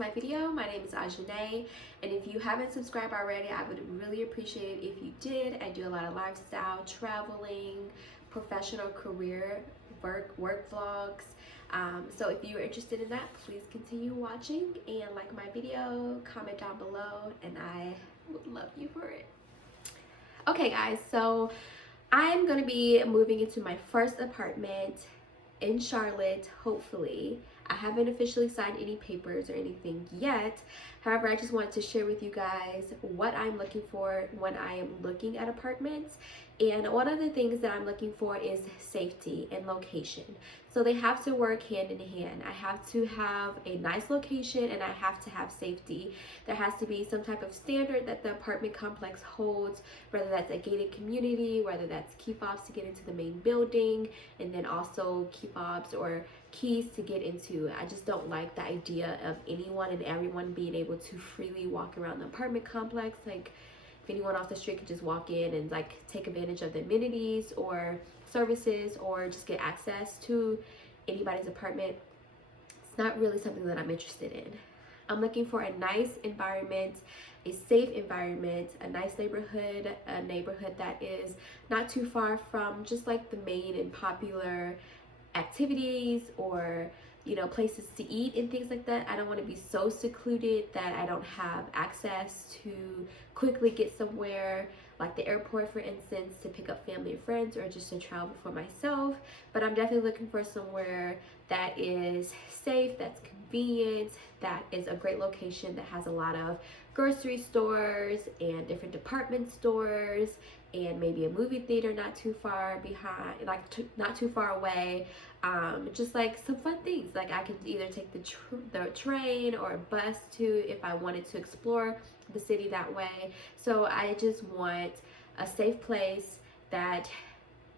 my video. My name is Ajane, and if you haven't subscribed already, I would really appreciate it if you did. I do a lot of lifestyle, traveling, professional career, work vlogs. So if you're interested in that, please continue watching and like my video, comment down below, and I would love you for it. Okay guys, so I'm gonna be moving into my first apartment in Charlotte, hopefully. I haven't officially signed any papers or anything yet. However, I just wanted to share with you guys what I'm looking for when I am looking at apartments. And one of the things that I'm looking for is safety and location. So they have to work hand in hand. I have to have a nice location and I have to have safety. There has to be some type of standard that the apartment complex holds, whether that's a gated community, whether that's key fobs to get into the main building, and then also key fobs or keys to get into. I just don't like the idea of anyone and everyone being able to freely walk around the apartment complex. Like, if anyone off the street could just walk in and like take advantage of the amenities or services or just get access to anybody's apartment, it's not really something that I'm interested in. I'm looking for a nice environment, a safe environment, a nice neighborhood, a neighborhood that is not too far from just like the main and popular activities or, you know, places to eat and things like that. I don't want to be so secluded that I don't have access to quickly get somewhere, like the airport for instance, to pick up family and friends or just to travel for myself. But I'm definitely looking for somewhere that is safe, that's convenient, that is a great location, that has a lot of grocery stores and different department stores and maybe a movie theater not too far behind, like not too far away. Just like some fun things, like I could either take the train or a bus to if I wanted to explore the city that way. So I just want a safe place that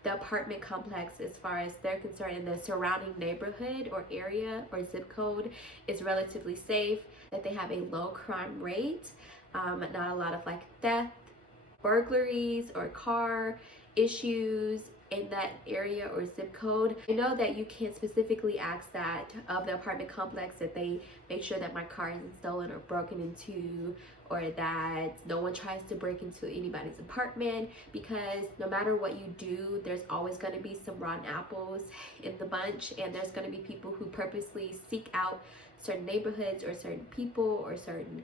the apartment complex, as far as they're concerned, in the surrounding neighborhood or area or zip code is relatively safe, that they have a low crime rate, not a lot of like theft, burglaries or car issues in that area or zip code. I know that you can't specifically ask that of the apartment complex, that they make sure that my car isn't stolen or broken into, or that no one tries to break into anybody's apartment, because no matter what you do, there's always going to be some rotten apples in the bunch, and there's going to be people who purposely seek out certain neighborhoods or certain people or certain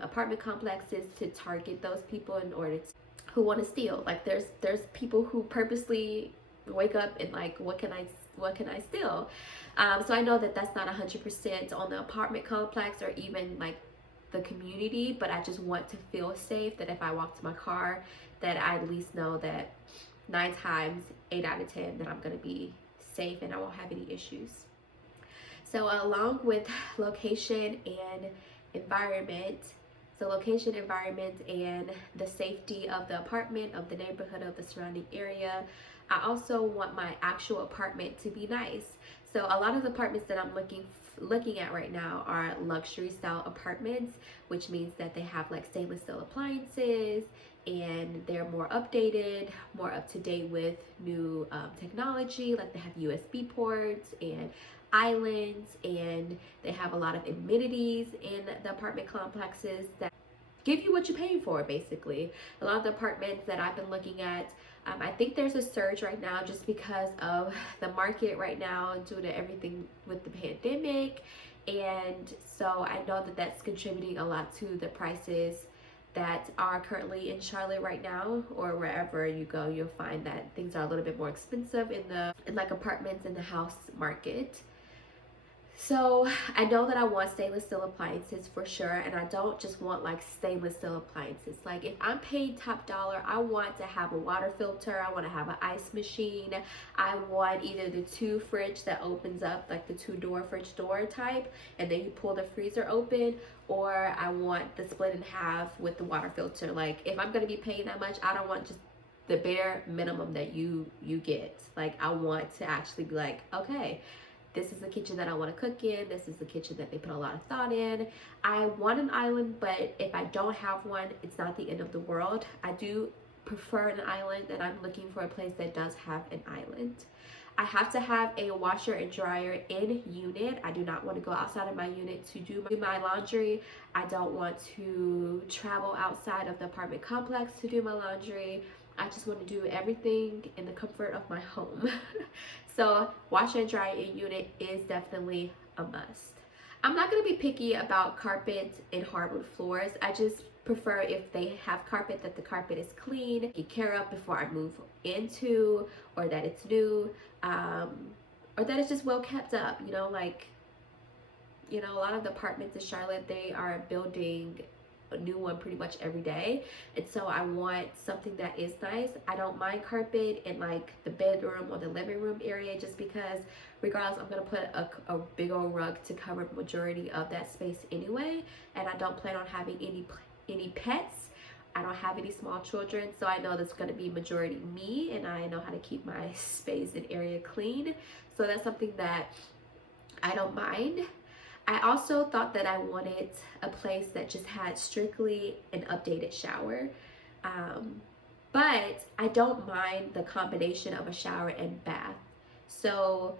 apartment complexes to target those people in order to, who want to steal. Like there's people who purposely wake up and like, what can I steal? So I know that that's not 100% on the apartment complex or even like the community, but I just want to feel safe, that if I walk to my car, that I at least know that 9 times 8 out of 10 that I'm going to be safe and I won't have any issues. So along with location and environment, so location, environment, and the safety of the apartment, of the neighborhood, of the surrounding area, I also want my actual apartment to be nice. So a lot of the apartments that I'm looking at right now are luxury style apartments, which means that they have like stainless steel appliances and they're more updated, more up to date with new technology, like they have USB ports and islands, and they have a lot of amenities in the apartment complexes that give you what you're paying for. Basically, a lot of the apartments that I've been looking at, I think there's a surge right now just because of the market right now due to everything with the pandemic, and so I know that that's contributing a lot to the prices that are currently in Charlotte right now, or wherever you go, you'll find that things are a little bit more expensive in like apartments in the house market. So I know that I want stainless steel appliances for sure, and I don't just want like stainless steel appliances. Like if I'm paid top dollar, I want to have a water filter, I want to have an ice machine, I want either the 2 fridge that opens up, like the 2-door fridge door type, and then you pull the freezer open, or I want the split in half with the water filter. Like if I'm going to be paying that much, I don't want just the bare minimum that you get. Like I want to actually be like, okay, this is the kitchen that I want to cook in. This is the kitchen that they put a lot of thought in. I want an island, but if I don't have one, it's not the end of the world. I do prefer an island, then I'm looking for a place that does have an island. I have to have a washer and dryer in unit. I do not want to go outside of my unit to do my laundry. I don't want to travel outside of the apartment complex to do my laundry. I just want to do everything in the comfort of my home. So washer and dryer in unit is definitely a must. I'm not going to be picky about carpet and hardwood floors. I just prefer if they have carpet that the carpet is clean, taken care of before I move into, or that it's new, or that it's just well kept up. You know, like, you know, a lot of the apartments in Charlotte, they are building a new one pretty much every day, and so I want something that is nice. I don't mind carpet in like the bedroom or the living room area, just because regardless, I'm gonna put a big old rug to cover the majority of that space anyway, and I don't plan on having any pets. I don't have any small children, so I know that's going to be majority me, and I know how to keep my space and area clean. So that's something that I don't mind. I also thought that I wanted a place that just had strictly an updated shower. But I don't mind the combination of a shower and bath. So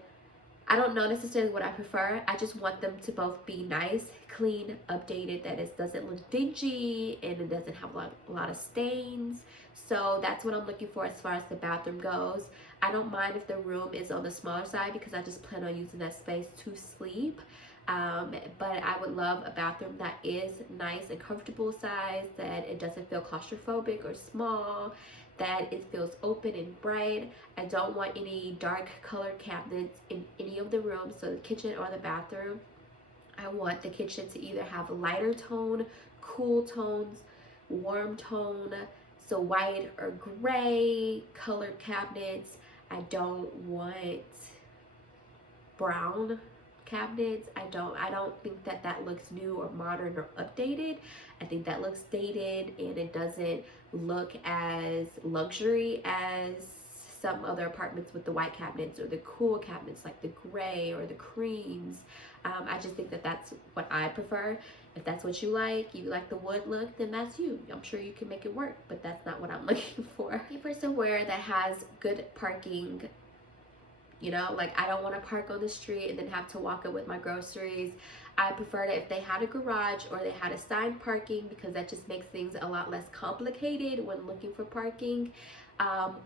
I don't know necessarily what I prefer. I just want them to both be nice, clean, updated, that it doesn't look dingy and it doesn't have a lot of stains. So that's what I'm looking for as far as the bathroom goes. I don't mind if the room is on the smaller side because I just plan on using that space to sleep. But I would love a bathroom that is nice and comfortable size, that it doesn't feel claustrophobic or small, that it feels open and bright. I don't want any dark colored cabinets in any of the rooms, so the kitchen or the bathroom. I want the kitchen to either have lighter tone, cool tones, warm tone, so white or gray colored cabinets. I don't want brown cabinets. I don't think that looks new or modern or updated. I think that looks dated, and it doesn't look as luxury as some other apartments with the white cabinets or the cool cabinets like the gray or the creams. I just think that that's what I prefer. If that's what you like the wood look, then that's you. I'm sure you can make it work, but that's not what I'm looking for. Looking for somewhere that has good parking. You know, like I don't want to park on the street and then have to walk up with my groceries. I prefer that if they had a garage or they had assigned parking, because that just makes things a lot less complicated when looking for parking.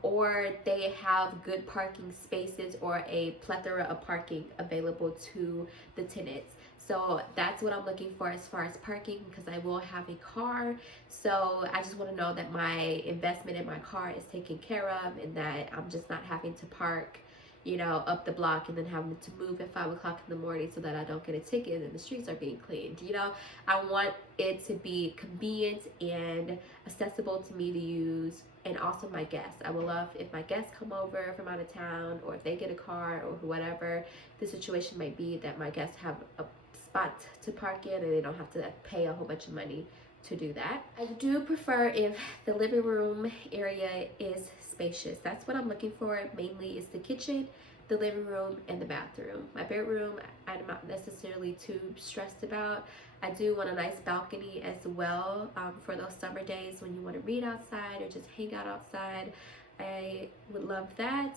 Or they have good parking spaces or a plethora of parking available to the tenants. So that's what I'm looking for as far as parking, because I will have a car. So I just want to know that my investment in my car is taken care of, and that I'm just not having to park, you know, up the block and then having to move at 5 o'clock in the morning so that I don't get a ticket and the streets are being cleaned. You know, I want it to be convenient and accessible to me to use, and also my guests. I would love if my guests come over from out of town, or if they get a car or whatever the situation might be, that my guests have a spot to park in and they don't have to pay a whole bunch of money to do that. I do prefer if the living room area is spacious. That's what I'm looking for. Mainly is the kitchen, the living room, and the bathroom. My bedroom, I'm not necessarily too stressed about. I do want a nice balcony as well, for those summer days when you want to read outside or just hang out outside. I would love that.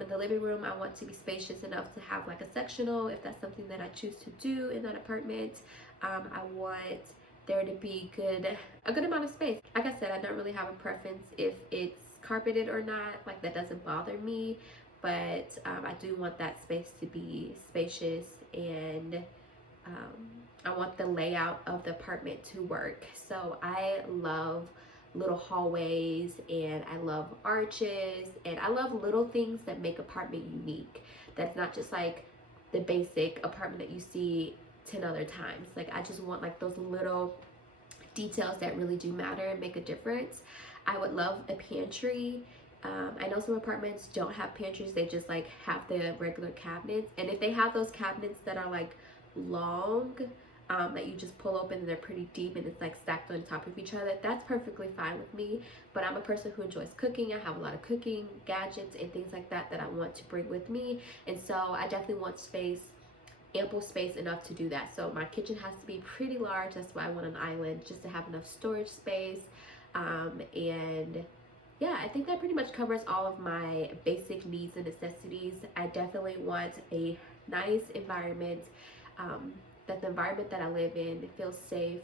In the living room, I want to be spacious enough to have like a sectional if that's something that I choose to do in that apartment. I want there to be a good amount of space. Like I said, I don't really have a preference if it's carpeted or not. Like, that doesn't bother me, but I do want that space to be spacious, and I want the layout of the apartment to work. So I love little hallways, and I love arches, and I love little things that make apartment unique. That's not just like the basic apartment that you see 10 other times. Like, I just want like those little details that really do matter and make a difference. I would love a pantry. I know some apartments don't have pantries, they just like have the regular cabinets, and if they have those cabinets that are like long, that you just pull open and they're pretty deep and it's like stacked on top of each other, that's perfectly fine with me. But I'm a person who enjoys cooking. I have a lot of cooking gadgets and things like that that I want to bring with me, and so I definitely want space, ample space enough to do that. So my kitchen has to be pretty large. That's why I want an island, just to have enough storage space, and yeah, I think that pretty much covers all of my basic needs and necessities. I definitely want a nice environment, um, that the environment that I live in feels safe,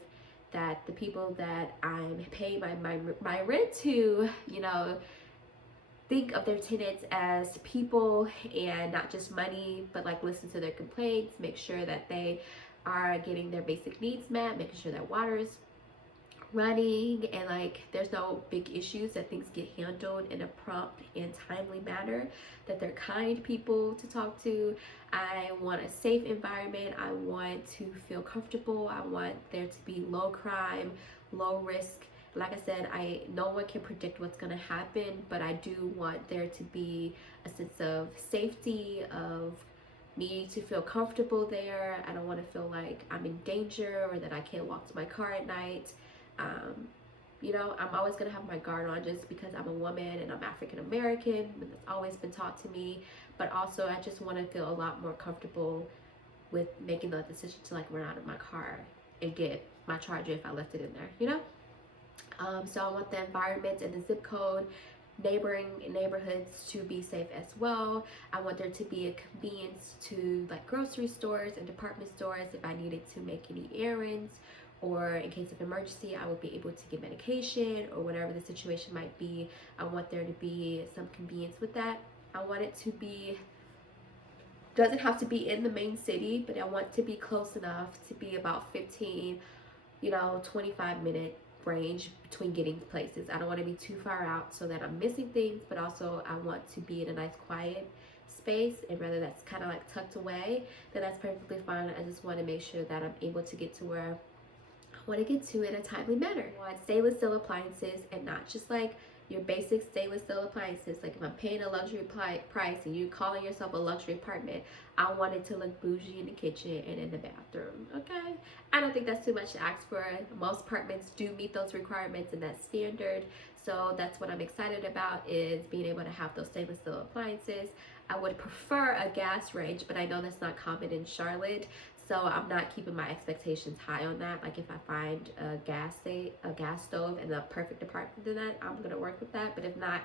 that the people that I'm paying my rent to, you know, think of their tenants as people and not just money, but like listen to their complaints, make sure that they are getting their basic needs met, making sure that water is running, and like there's no big issues, that things get handled in a prompt and timely manner, that they're kind people to talk to. I want a safe environment. I want to feel comfortable. I want there to be low crime, low risk. Like I said, I no one can predict what's going to happen, but I do want there to be a sense of safety, of me to feel comfortable there. I don't want to feel like I'm in danger or that I can't walk to my car at night. um, you know, I'm always gonna have my guard on just because I'm a woman and I'm African American, and it's always been taught to me. But also, I just want to feel a lot more comfortable with making the decision to like run out of my car and get my charger if I left it in there, you know. So I want the environment and the zip code, neighboring neighborhoods to be safe as well. I want there to be a convenience to like grocery stores and department stores if I needed to make any errands, or in case of emergency I would be able to get medication or whatever the situation might be. I want there to be some convenience with that. I want it to be, doesn't have to be in the main city, but I want to be close enough to be about 15, 25-minute range between getting places. I don't want to be too far out so that I'm missing things, but also I want to be in a nice quiet space, and whether that's kind of like tucked away, then that's perfectly fine. I just want to make sure that I'm able to get to where I want to get to in a timely manner. I want stainless steel appliances, and not just like your basic stainless steel appliances. Like if I'm paying a luxury price and you're calling yourself a luxury apartment, I want it to look bougie in the kitchen and in the bathroom, okay? I don't think that's too much to ask for. Most apartments do meet those requirements and that's standard. So that's what I'm excited about, is being able to have those stainless steel appliances. I would prefer a gas range, but I know that's not common in Charlotte. So I'm not keeping my expectations high on that. Like if I find a gas stove and a perfect apartment in that, I'm gonna work with that. But if not,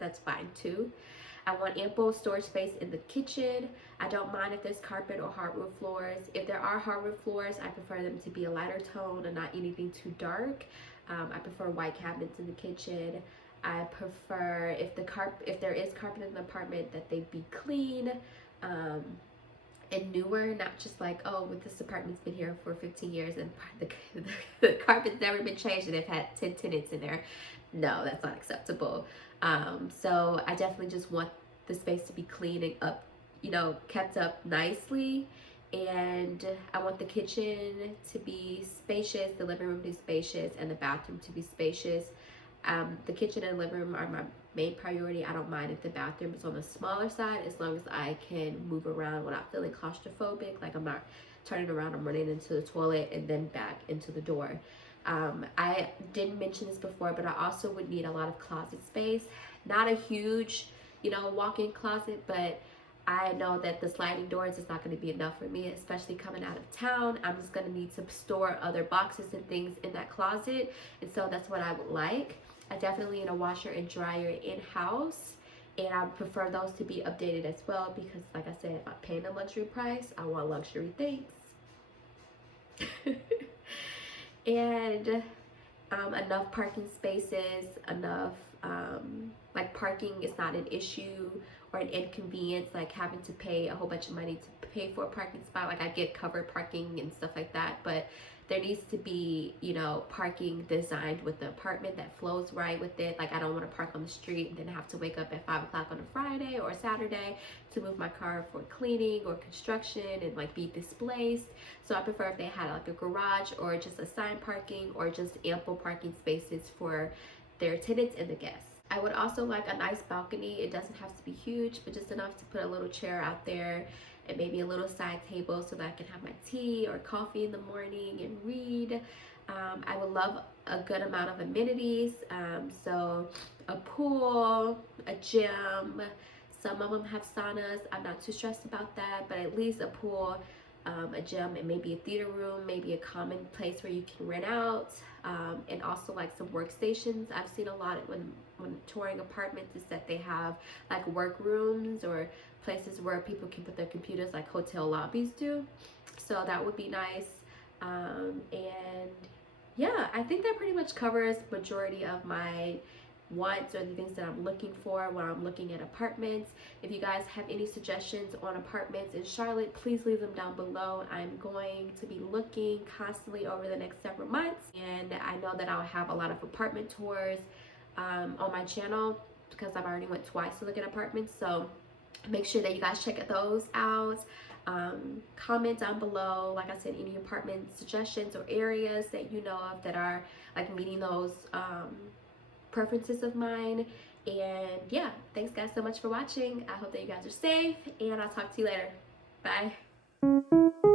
that's fine too. I want ample storage space in the kitchen. I don't mind if there's carpet or hardwood floors. If there are hardwood floors, I prefer them to be a lighter tone and not anything too dark. I prefer white cabinets in the kitchen. I prefer if there is carpet in the apartment, that they be clean. And newer, not just like, oh, but this apartment's been here for 15 years and the carpet's never been changed and they've had 10 tenants in there. No, that's not acceptable. So I definitely just want the space to be clean and up, kept up nicely. And I want the kitchen to be spacious, the living room to be spacious, and the bathroom to be spacious. The kitchen and living room are my main priority. I don't mind if the bathroom is on the smaller side, as long as I can move around without feeling claustrophobic. Like I'm not turning around, I'm running into the toilet and then back into the door. I didn't mention this before, but I also would need a lot of closet space. Not a huge, walk-in closet, but I know that the sliding doors is not going to be enough for me, especially coming out of town. I'm just going to need to store other boxes and things in that closet, and so that's what I would like. I definitely need a washer and dryer in-house, and I prefer those to be updated as well, because like I said, if I'm paying a luxury price, I want luxury things. And enough parking spaces, enough like parking is not an issue or an inconvenience, like having to pay a whole bunch of money to pay for a parking spot. Like I get covered parking and stuff like that, but there needs to be, parking designed with the apartment that flows right with it. Like I don't want to park on the street and then have to wake up at 5 o'clock on a Friday or a Saturday to move my car for cleaning or construction and like be displaced. So I prefer if they had like a garage or just assigned parking or just ample parking spaces for their tenants and the guests. I would also like a nice balcony. It doesn't have to be huge, but just enough to put a little chair out there and maybe a little side table so that I can have my tea or coffee in the morning and read. I would love a good amount of amenities. So a pool, a gym. Some of them have saunas. I'm not too stressed about that, but at least a pool, a gym and maybe a theater room, maybe a common place where you can rent out, and also like some workstations. I've seen a lot when touring apartments is that they have like work rooms or places where people can put their computers like hotel lobbies do. So that would be nice. And yeah, I think that pretty much covers majority of my wants or the things that I'm looking for when I'm looking at apartments. If you guys have any suggestions on apartments in Charlotte, please leave them down below. I'm going to be looking constantly over the next several months, and I know that I'll have a lot of apartment tours on my channel because I've already went twice to look at apartments. So make sure that you guys check those out. Comment down below, like I said, any apartment suggestions or areas that you know of that are like meeting those preferences of mine. And yeah, thanks guys so much for watching. I hope that you guys are safe, and I'll talk to you later. Bye.